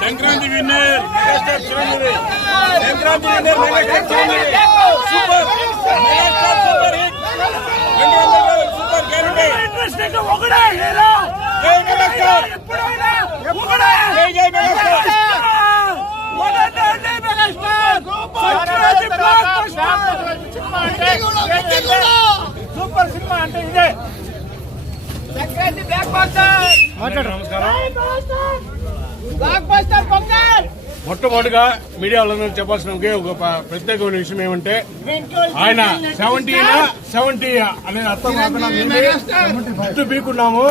Sankranti winner megastar Chiranjeevi. Sankranti winner megastar Chiranjeevi. Super megastar super hit 200 super guarantee. Interesting ఒకడే hero. జై megastar. ఎప్పుడైనా ఒకడే. జై జై మెగాస్టార్. ఒకటే megastar. Sankranti block buster. Super cinema అంటే ఇదే. Sankranti block buster. నమస్కారం. మొట్టమొదటిగా మీడియా వాళ్ళందరూ చెప్పాల్సిన ఒకే ఒక ప్రత్యేకమైన విషయం ఏమంటే ఆయన 70 అనేది అర్థం గుర్తు పీకున్నాము.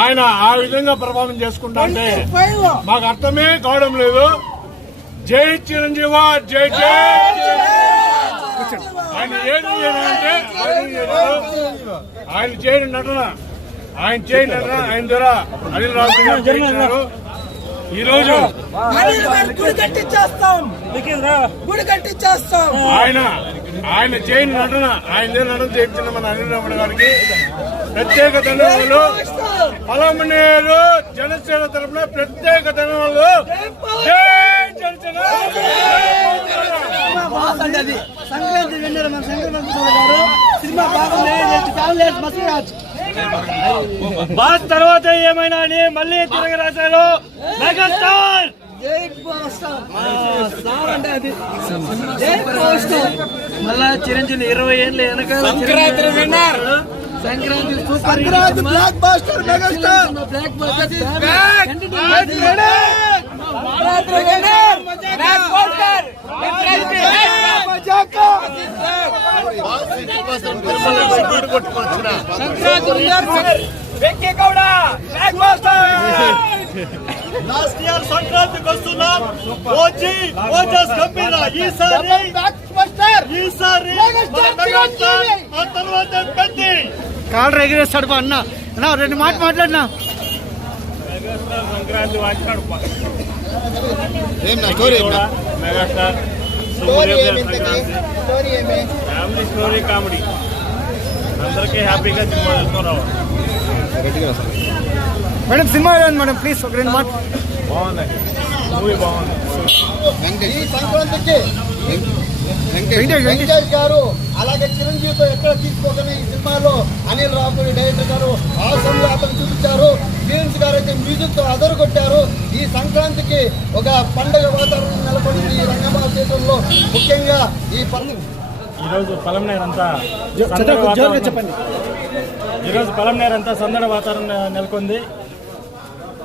ఆయన ఆ విధంగా ప్రభావం చేసుకుంటా అంటే మాకు అర్థమే కావడం లేదు. జై చిరంజీవా, జై జై. ఆయన ఏది అంటే ఆయన చేయని నటన, ఆయన ద్వారా అనిల్ రావు గారు ఈ రోజు గుడి కట్టించేస్తాం. ఆయన చేయని నటన, ఆయన నటన చేయించిన మన అనిల్ రావు గారికి ప్రత్యేక ధన్యవాదాలు. పలమనేరు జనసేన తరఫున ప్రత్యేక ధన్యవాదాలు. సంక్రాంతి విన్నర్ మన సంక్రాంతి గారు సినిమా బాగుంది. బాస్ తర్వాత ఏమైనా అని మళ్ళీ తిరగ రాశారు మెగాస్టార్. జై పోస్టర్ అంటే అది జై పోస్టర్. మళ్ళా చిరంజీవి 20 ఏళ్ళు వెనకాల Sankranti winner, Sankranti super, Sankranti block buster megastar. Block buster last year సంక్రాంతికి వస్తున్నాం. ఓజస్ గంభీర ఈసారి ఆ తర్వాత పెద్ది కాళ్ళు ఎగిరేస్తాడు అన్న. అన్న 2 మాటలు మాట్లాడినా. మెగాస్టార్ సంక్రాంతి వాచినాడు. మెగాస్టార్ ఫ్యామిలీ స్టోరీ కామెడీ అందరికీ హ్యాపీగా సినిమా చూసుకోరావు. మేడం సినిమా మేడం ప్లీజ్ ఒక 2 మాటలు. బాగుంది, మూవీ బాగుంది. ఈ సంక్రాంతికి వెంకటేష్ గారు అలాగే చిరంజీవితో ఎక్కడ తీసుకోకని ఈ సినిమాలో అనిల్ రావుపూడి డైరెక్టర్ గారు ఆసంలో అతను చూపించారు. ఫిలిమ్స్ గారు అయితే మ్యూజిక్ తో అదరగొట్టారు. ఈ సంక్రాంతికి ఒక పండుగ వాతావరణం నెలకొంది ఈ రంగమాల క్షేత్రంలో. ముఖ్యంగా ఈ ఈరోజు పలమనేరు అంతా సందడి వాతావరణం నెలకొంది.